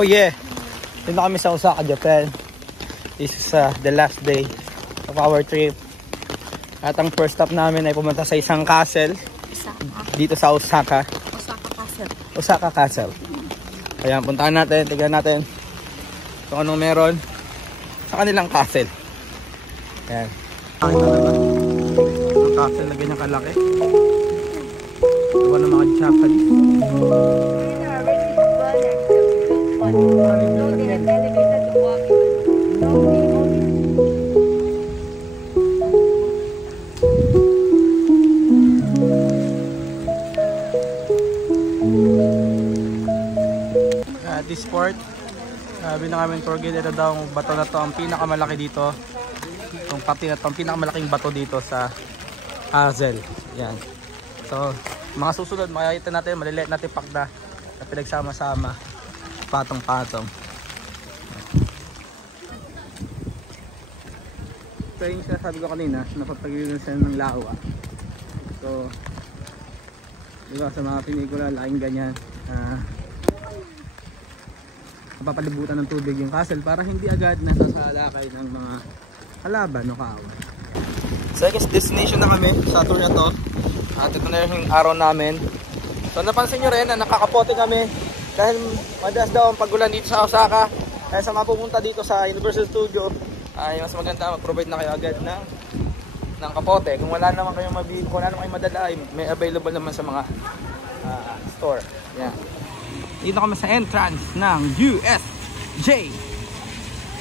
Oh yeah, dito kami sa Osaka, Japan. This is the last day of our trip. At ang first stop namin ay pumunta sa isang castle dito sa Osaka. Osaka Castle. Ayan, puntahan natin, tignan natin kung anong meron sa kanilang castle. Ayan. Nakita na ba? Ang castle na ganyan kalaki. Gawa ng mga Japanese. This port, sabi na kami tour guide, ito daw ang bato na to ang pinakamalaki dito. Itong pati na to ang pinakamalaking bato dito sa Hazel. Yan. So, mga susunod makikita natin maliliit natin pakda na pinagsama-sama, patong-patong. So yung sabi ko kanina, napapagiliran sila ng lawa. So, diba sa mga pelikula, laking ganyan. Napapalibutan ng tubig yung castle para hindi agad nasasalakay ng mga kalaban o kaaway. So I guess destination na kami sa tour na to. At ito na yung araw namin. So napansin nyo rin na nakakapote kami dahil madalas daw ang pagulan dito sa Osaka. Kaya sa mapupunta dito sa Universal Studio ay mas maganda mag-provide na kayo agad ng kapote. Kung wala naman kayong mabili, kung wala naman kayong madala, ay may available naman sa mga store. Yeah. Dito kami sa entrance ng USJ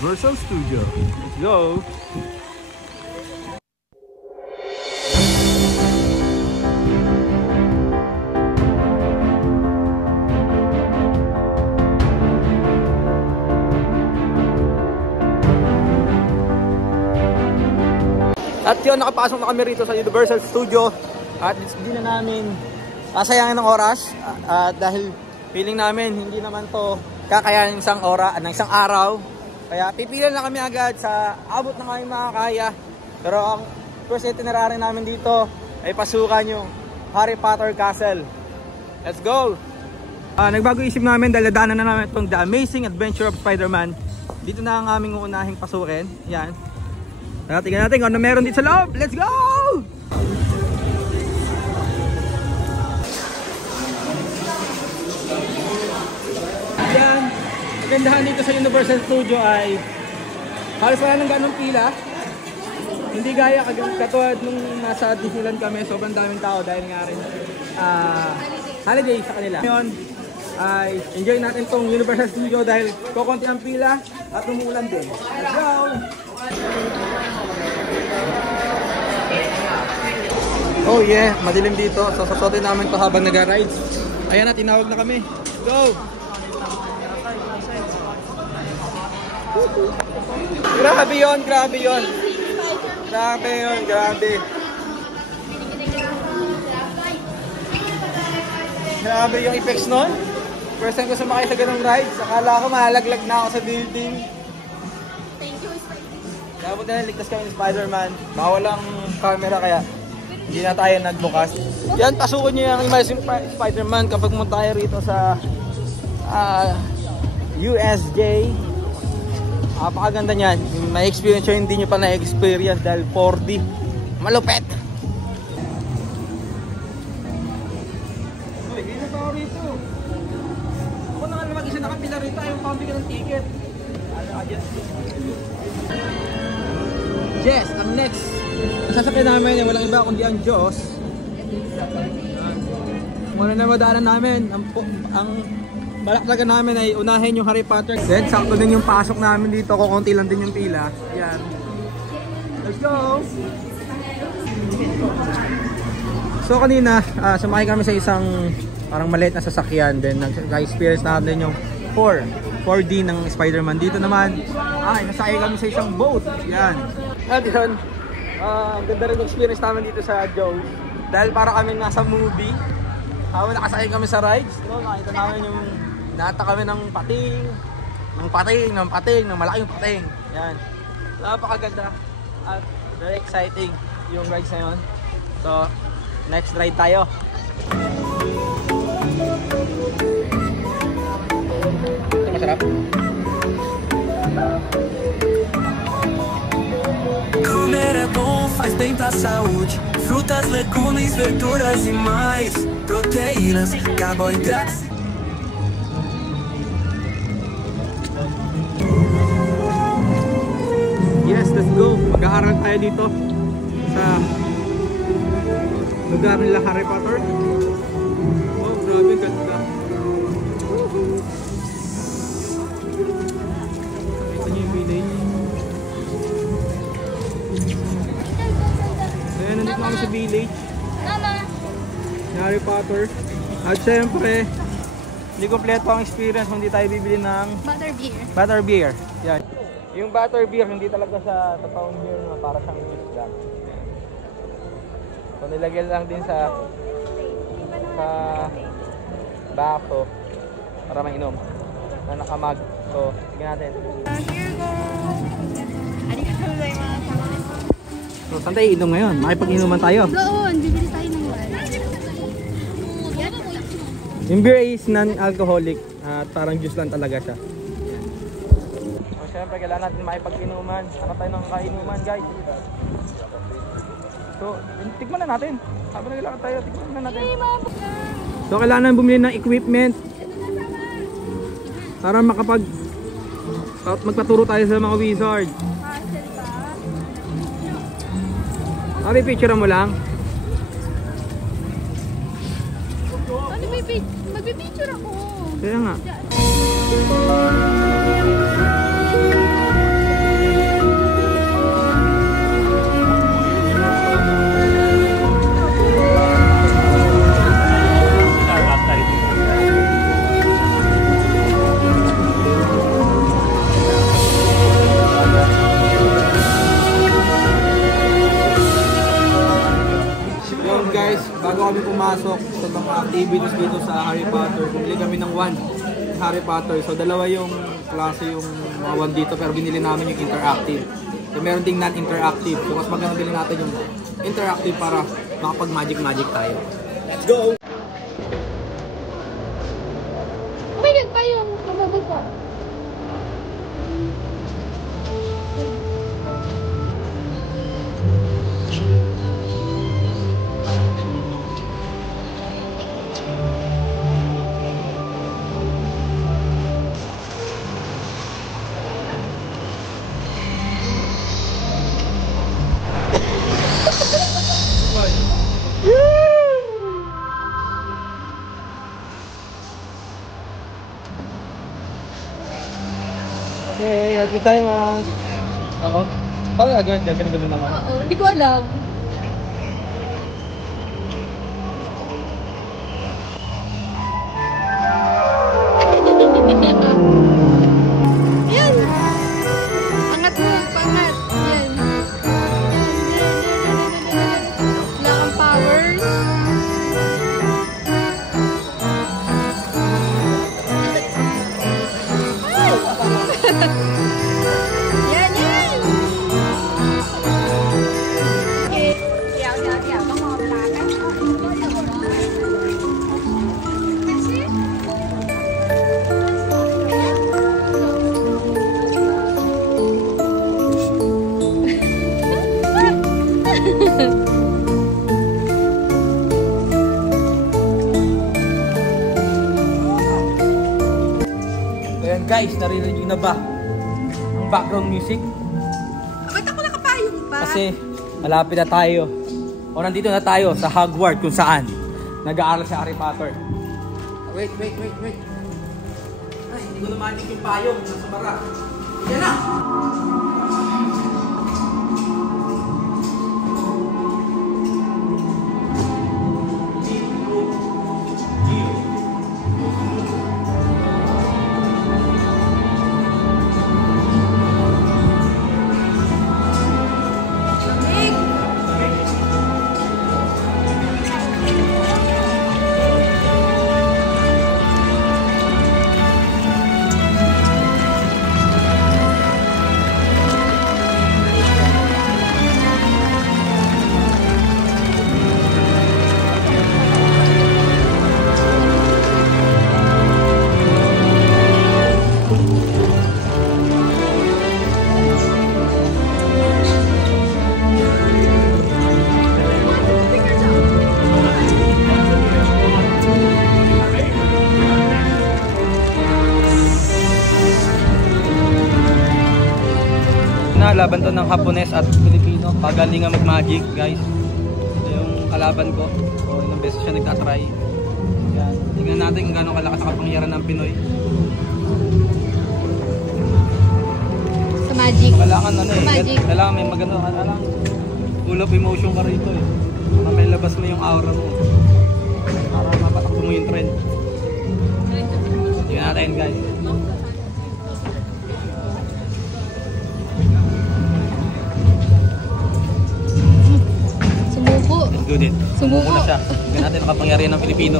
Universal Studio. Let's go! At yun, nakapasok na kami rito sa Universal Studio. At hindi na namin kasayangin ng oras. Dahil feeling namin hindi naman to kakayanin ng isang araw. Kaya pipilan na kami agad sa abot na kami makakaya. Pero ang first itinerary namin dito ay pasukan yung Harry Potter Castle. Let's go! Nagbago isip namin dahil daanan na namin itong The Amazing Adventure of Spider-Man. Dito na ang aming uunahing pasukin. Yan. Tingnan natin kung ano meron dito sa loob. Let's go! Yan. Magandahan dito sa Universal Studio ay halos wala nang ganong pila. Hindi gaya katulad nung nasa Disneyland kami. Sobrang daming tao dahil nga rin holiday sa kanila. Ngayon ay enjoy natin tong Universal Studio dahil kukunti ang pila at umuulan din. Let's go! Oh yeah, madilim dito. So sasotin namin to habang nag-rides. Ayan na, tinawag na kami. Go! Grabe yun, grabe yun. Grabe yun, grabe. Grabe yung effects nun. First time ko sumakay sa ganong rides. Akala ko malalaglag na ako sa building. Kaya po na ligtas kami ni Spider-Man. Bawal ang camera kaya hindi na tayo nagbukas. Yan, pasukin nyo yung Amazing Spider-Man kapag pumunta tayo rito sa USJ. Napakaganda niyan. May experience yun, hindi nyo pa na-experience dahil 4D. Malupet! Uy, hindi na tao rito. Ako na nga mag-isa nakapila rito. Ayaw pambigyan ng ticket. Yes, ang next sasakyan namin ay walang iba kundi ang Diyos. Muna na madaanan namin ang balaktagan namin ay unahin yung Harry Potter. Then sakto din yung pasok namin dito, kukunti lang din yung pila. Yan. Let's go! So kanina, sumakay kami sa isang parang maliit na sasakyan. Then nag-experience natin yung 4D ng Spider-Man. Dito naman, nasakay kami sa isang boat. Yan. At yun, ang ganda rin experience namin dito sa Joe. Dahil para kami nasa movie. Habang nakasakay kami sa rides, nakita namin yung nata kami ng pating, ng malaking pating. Yan. Napakaganda at very exciting yung rides na yun. So, next ride tayo. Masarap. Comer é bom, faz bem pra saúde. Frutas, legumes, verduras e mais proteínas, carboidratos. Yes, let's go. Mag-aaral tayo dito sa lugar nila Harry Potter. Oh, grabe ganda. Ito niyo yung village. Ayan, nandito kami sa village ni Harry Potter. At syempre, hindi kompleto ang experience kung hindi tayo bibili ng butterbeer. Yan. Yung butterbeer, hindi talaga sa totoong beer na para siyang juice lang. So nilagyan lang din sa baso para mainom na nakamag. So, sige natin. So, saan tayo inom ngayon? Makipag-inuman tayo. Doon, bibili tayo ng wine. Yung beer is non-alcoholic at parang juice lang talaga siya. So, syempre, kailangan natin makipag-inuman. Ano tayo ng kainuman, guys? So, tikman na natin. Habang naglalakad tayo, tikman na natin. So, kailangan bumili ng equipment para magpaturo tayo sa mga wizard. Abi, picture mo lang. Ano magpipicture ako? Kaya nga. Guys, bago kami pumasok sa mga activities dito sa Harry Potter, bumili kami ng wand sa Harry Potter. So dalawa yung klase yung mga wand dito, pero binili namin yung interactive. So meron ding non-interactive. So mas maganda bilhin natin yung interactive para makapag-magic tayo. Let's go! May nagpayong kababag ko. Okay, happy time man. Oo. Paano agad? Ganun naman. Oo, hindi ko alam. Yan! Pangat mo, pangat. Yan. Wala kang powers. Yan, yan! Ayan guys, naririnig nyo na ba ang background music? Ba't ako nakapayong pa? Kasi malapit na tayo. O nandito na tayo sa Hogwarts kung saan nag-aaral si Harry Potter. Wait. Ay, hindi ko na magic yung payong. Nasa bara. Yan na! laban to ng Hapones at Pilipino. Pagalingan mag-magic, guys. Ito yung kalaban ko. So, ilang beses siya nagtatry. Yan. Tingnan natin kung gano'ng kalakas ang kapangyarihan ng Pinoy. Sa magic. Kailangan ano eh. Magic. Kailangan may magano. Kailangan full of emotion ka rito eh. Para may labas mo yung aura mo. Para mapatakbo mo yung trend. Tingnan natin, guys. Sumuko. Let's do it. Sumuko. Na siya. Tingnan natin ang kapangyarihan ng Pilipino.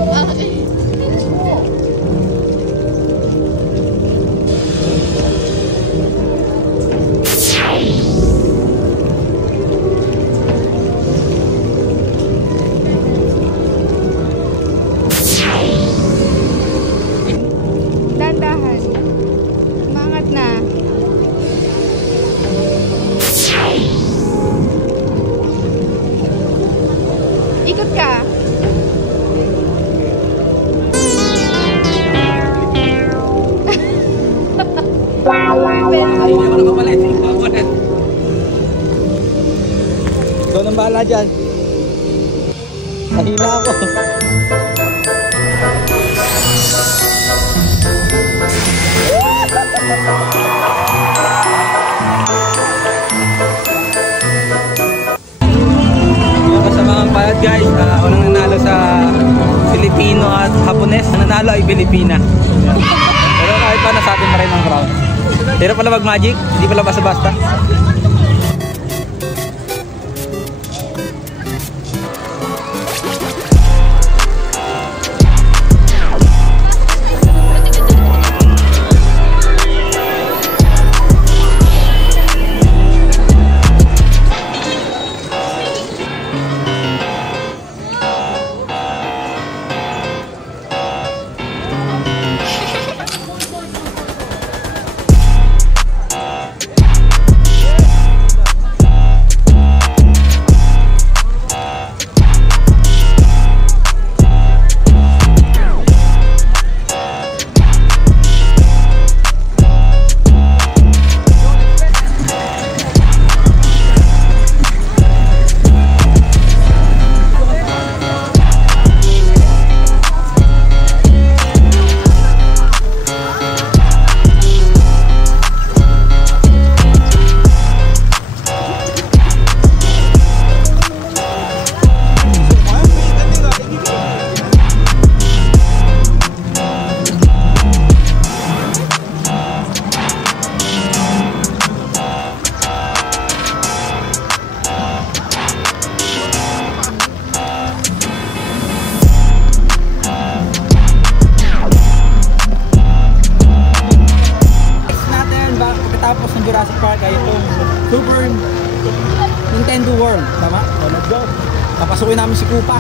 Dandahan. Umangat na. Ikot ka. Ikaw nang bahala dyan. Nahila ako. Yung kasamang palad, guys, unang nanalo sa Pilipino at Hapones. Ang nanalo ay Pilipina. Pero kahit pa nasa atin pa rin ang crown. Pero pala mag-magic, hindi pala basta-basta. Tapos ng Jurassic Park ay itong Super Nintendo World, tama? So let's go. Papasukin namin si Kupa.